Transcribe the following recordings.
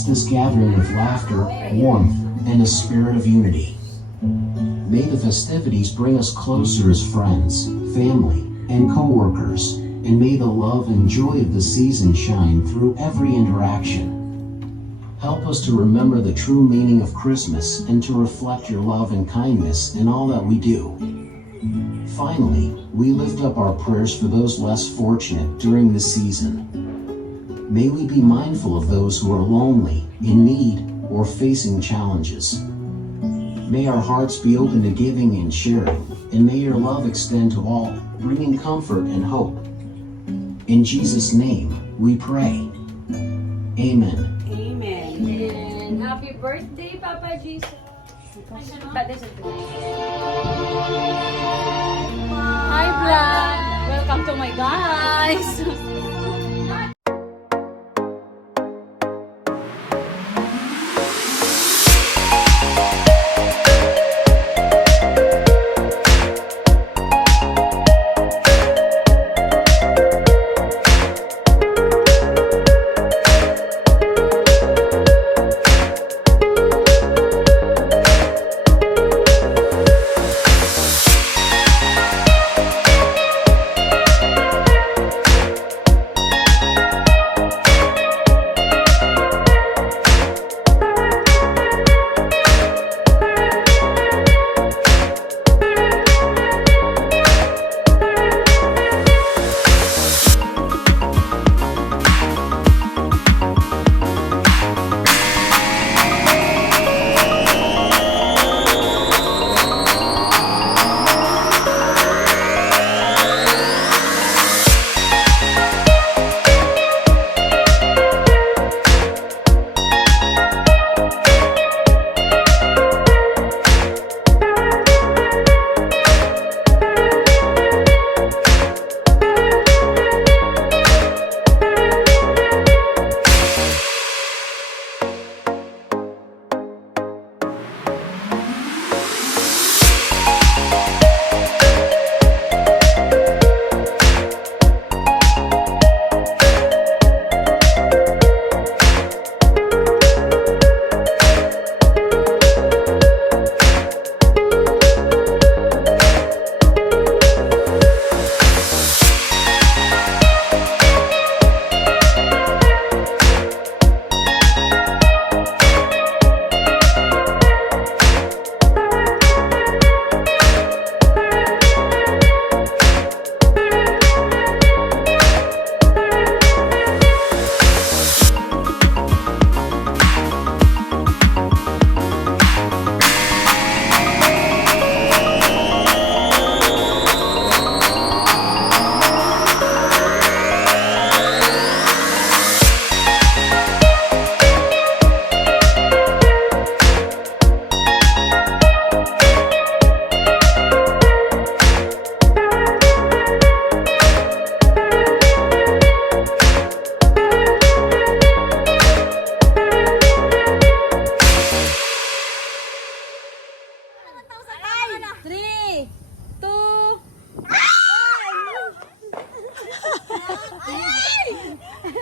bless this gathering with laughter, warmth, and a spirit of unity. May the festivities bring us closer as friends, family, and co-workers, and may the love and joy of the season shine through every interaction. Help us to remember the true meaning of Christmas and to reflect your love and kindness in all that we do. Finally, we lift up our prayers for those less fortunate during this season. May we be mindful of those who are lonely, in need, or facing challenges. May our hearts be open to giving and sharing, and may your love extend to all, bringing comfort and hope. In Jesus' name, we pray. Amen. Amen. Happy birthday, Papa Jesus. Hi, vlog. Welcome to my guys.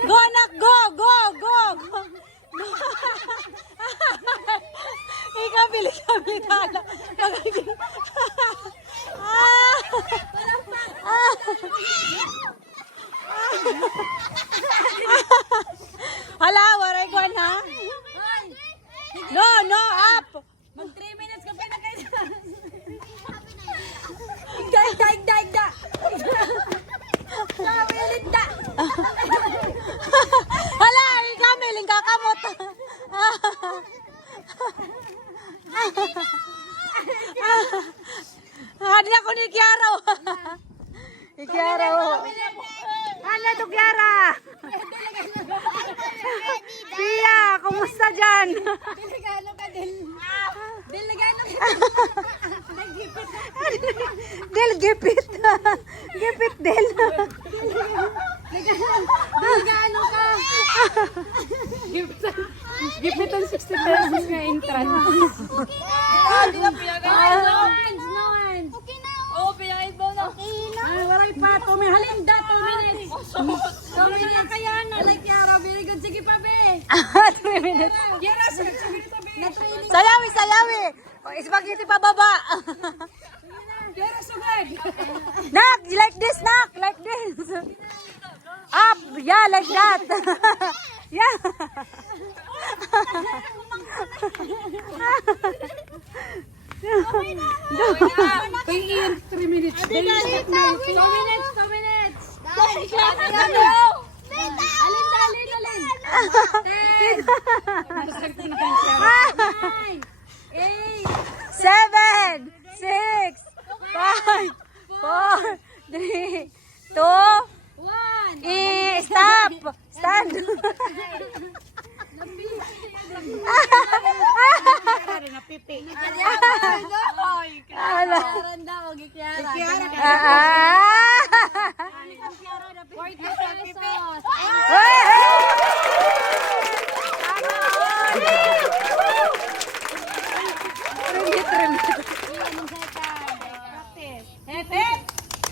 Go, anak, go, go, go, go. Ikaw, bili kami tala. Hala, waray ko na. No, no, up. Mag 3 minutes ka pa na kayo. Igda. Kawilit da. Hala, ikaw, miling kakamot. Hadi ako ni Kiara. Kiara. Ano to, Kiara? Pia, kumusta dyan? Delegano ka din. Delegano ka din. Del, gipit. Gipit, Del. Delegano ka. Gipit ang 60 pesos nga entrance. Hindi na piyagan. No hands. Okay na. Oo, piyagan mo na. Okay na. Waray pa. Halinda, 2 minutes. 2 minutes na kaya na. Like Kiara, very good. Sige pa, be. 3 minutes. Sayawi, sayawi. O, spaghetti pa baba. Pero sugad. Nak, like this, nak. Like this. Up. Yeah, like that. Yeah. Pingin 3 minutes. 2 minutes. 2 minutes. Alin. 7, 6, 5, 4, 3, 2, stop. Stand.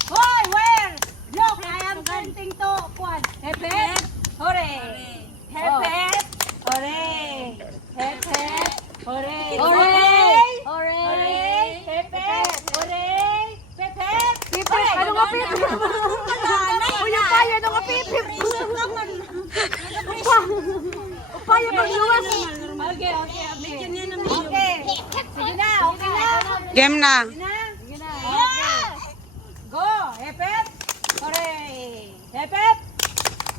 Hoy, where? Look, I am counting to one. Hepet, hooray. Hepet, hooray. Hepet, hooray. Hooray. Hooray. Hepet, hooray. Hepet, hooray. Ano nga pipip? Uy, upaya, ano nga pipip? Upaya, pagluwas. Okay, okay. Bigyan niya ng video. Okay. Sige na, okay na. Game na. Sige na. Okay. Go! Hepet! Hooray! Hepet!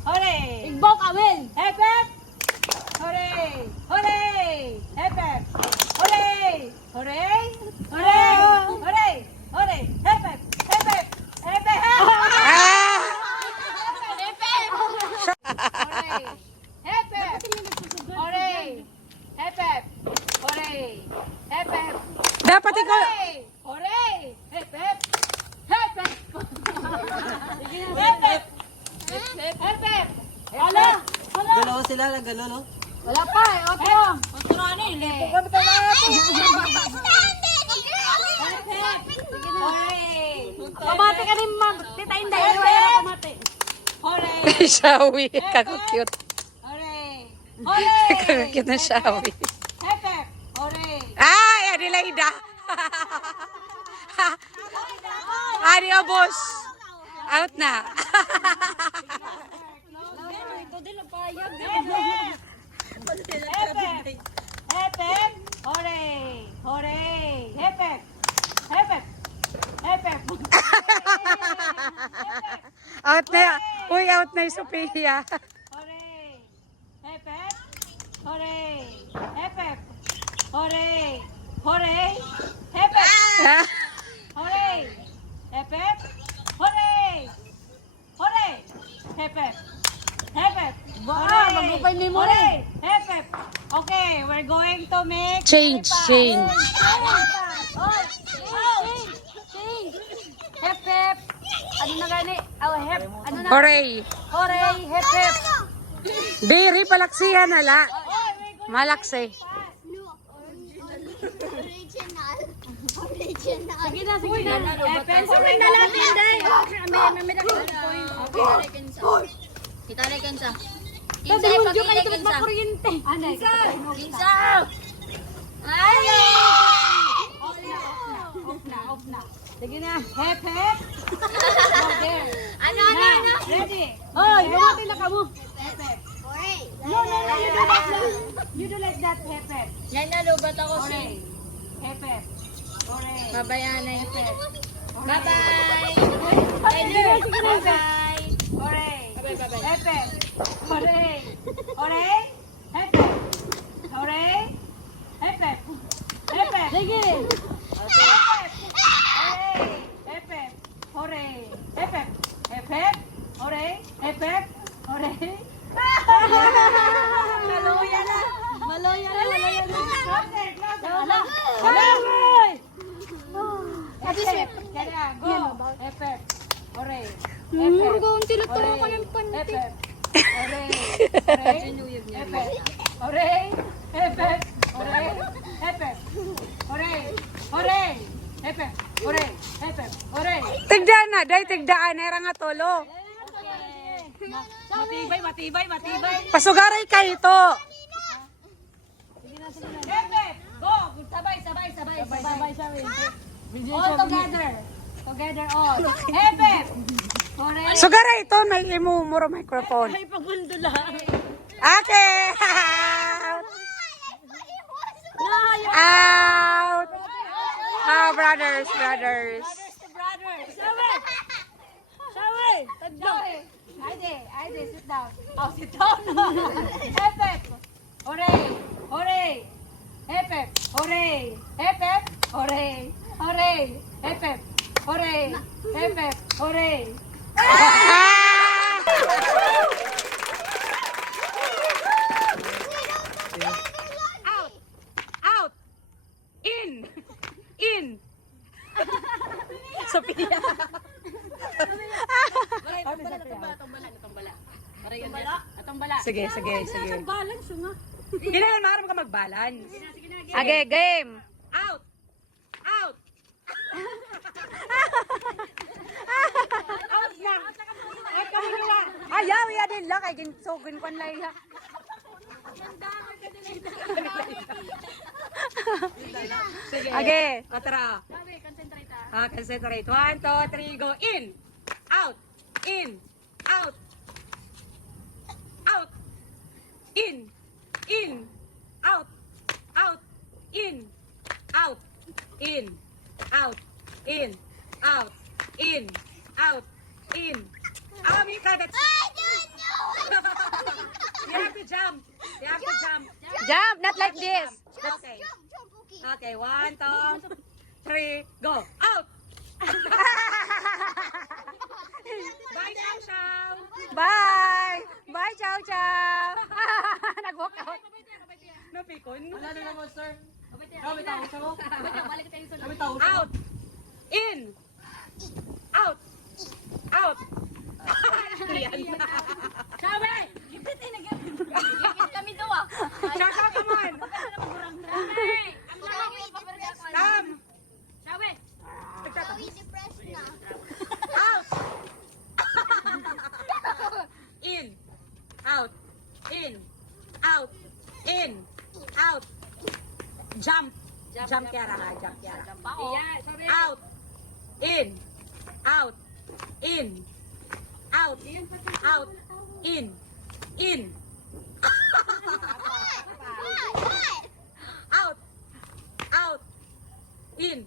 Hooray! Igbaw ka, Will. Hepet! Hooray! Hooray! Hepet! Hooray! Hooray! Hooray! Hooray! Hooray! Hepet! Hepet! Hepet! Ah! Hooray! Hepet! Hooray! Hepet! Hooray! Hepet! Dapat ikaw... Hooray! Hooray! Hepet! Hepet! Hepet! Hepet! Hala! Hala! Galaw sila, galaw, no? Wala pa eh. Otro! Otro ano eh. Pagkakami pa na natin. Hepet! Hooray! Pamati ka rin, ma'am. Tita Inday. Hepet! Hooray! Shawi. Kako-cute. Hooray! Hooray! Kako-cute na Shawi. Hepet! Hooray! Ay, Adelaida. Ari, oh, boss. Out na. Hepet! Hepet! Hooray! Hooray! Hepet! Hepet! Hepet! Out na. Uy, out na yung Sophia. Hooray! Hepet! Hooray! Hepet! Hooray! Hooray! Hepet! Hooray! Hepet! Hooray! Hooray! Hepet! Hepet! Hooray! magupay ni mo Hooray! Hepet! Okay, we're going to make Change, change. Hep, hep. Ano na gani? Oh, hep. Ano na? Hooray. Hooray! Hep, hep. Diri, palaksihan na la. Malaksi. Sige na, sige na. Pencil rin na natin, day. Kitare kansa. Kinsa ipakita kansa. Kinsa. Kinsa. Ay! Off na. Sige na. Hep, hep. Okay. Ano. Ready? Hoy, bumati na ka mo. Hep, hep. No, you do like that. You do like that, hep, hep. Yan na lubat ako Hooray. si. Hep, hep. Hooray. Babayanay. Hep, hep. Bye-bye. Bye-bye. Bye-bye. Hooray. Bye-bye. Hep, hep. Hooray. Hooray. Hep, hep. Hooray. Hep, hep. Hep, hep. Sige. Hep, hep. Hooray. Hep, hep. Hooray. Hep, hep. Hep, hep. Hooray. Hep, hep. Hooray. Maloya na. Maloya na. Closer, closer. Hooray. Kaya, go. Hep, hep. Hooray. Hep, hep. Hooray. Hep, hep. Hooray. Hooray. Hep, hep. Hooray. Hep, hep. Hooray. Hep, hep. Hooray. Hooray. Hep, hep. Hooray. Hep, hep. Hooray. Tigdaan na, day tigdaan. Era nga tolo. Matibay, matibay, matibay. Pasugaray kayo to. Hep, hep. All together. Together all. Efek. Hore. Sugara ito, may imumuro microphone. Ay, pagbundo lang. Okay! Out! Oh, brothers. Brothers. Sabi! Joey. Aide, sit down. Oh, sit down. Efek. Hore. Hore. Efek. Hore. Efek. Hore. Hore. Efek. Hore. Efek. Hore. Out! Out! In! Sophia! Sige. Balance nga. Hindi naman maharap ka mag-balance. Okay, game! Out! Out! Out na! Out kami nila! Ayaw, iya din lang. Ay, ginsugin ko na iya. Sige. Okay, katara. Sabi, concentrate Concentrate. 1, 2, 3, go. In! Out! In! Out! Out! In! In! Out! Out! In! Out! In! Out! In! Out! In! Out! In! Mika, that's... You have to jump. You have to jump. Jump, not like this. Okay. Okay, 1, 2, 3, go. Out! Bye, Chow Chow! Bye! Bye, Chow Chow! Nag-walk out. Napikon? Wala na naman, sir. Kami tao siya mo. Balik tayo sa loob. Out! In! Out! Out! Yan. Sabi! Kami daw ah. Chow Chow, come on! Come! Sabi! Out! In! Out! In! Out! In! Out! Jump! Jump, Kiara nga. Jump, Kiara. Out! In! Out! In! Out! Out! In! In! Out! Out! In!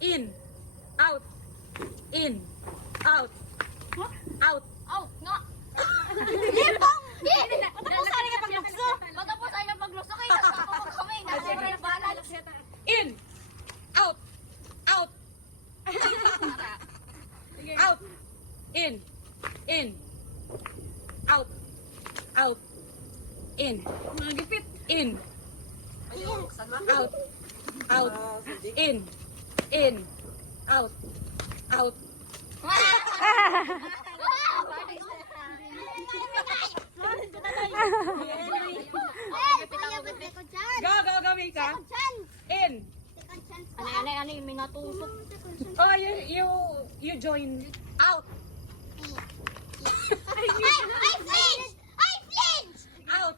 In! Out! In! Out! Out! Out nga. Matapos tayo ng paglukso. Matapos tayo ng paglukso. Kaya nasa kami. Nasa yung balance. In! Out! Out! Out! In! In! Out! Out! In! Magipit. In! Out! Out! In! In! Out! Out! Go, Mika! In! Ano yung minatusok. Oh, you join. Out! Out!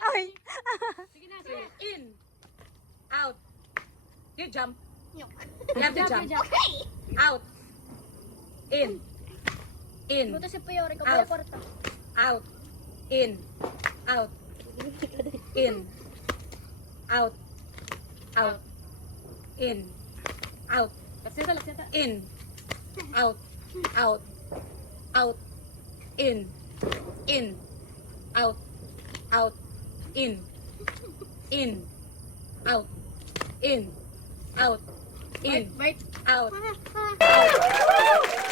Ay! In! Out! You jump. You have to jump. Out! In! In! Buto si Puyori ko. Out. Porta. Out! In! Out! In! Out! Out! In! Out! In! Out! Out! Out! In! In! Out! Out! In! In! Out! In! Out! In! Wait. Out! Out!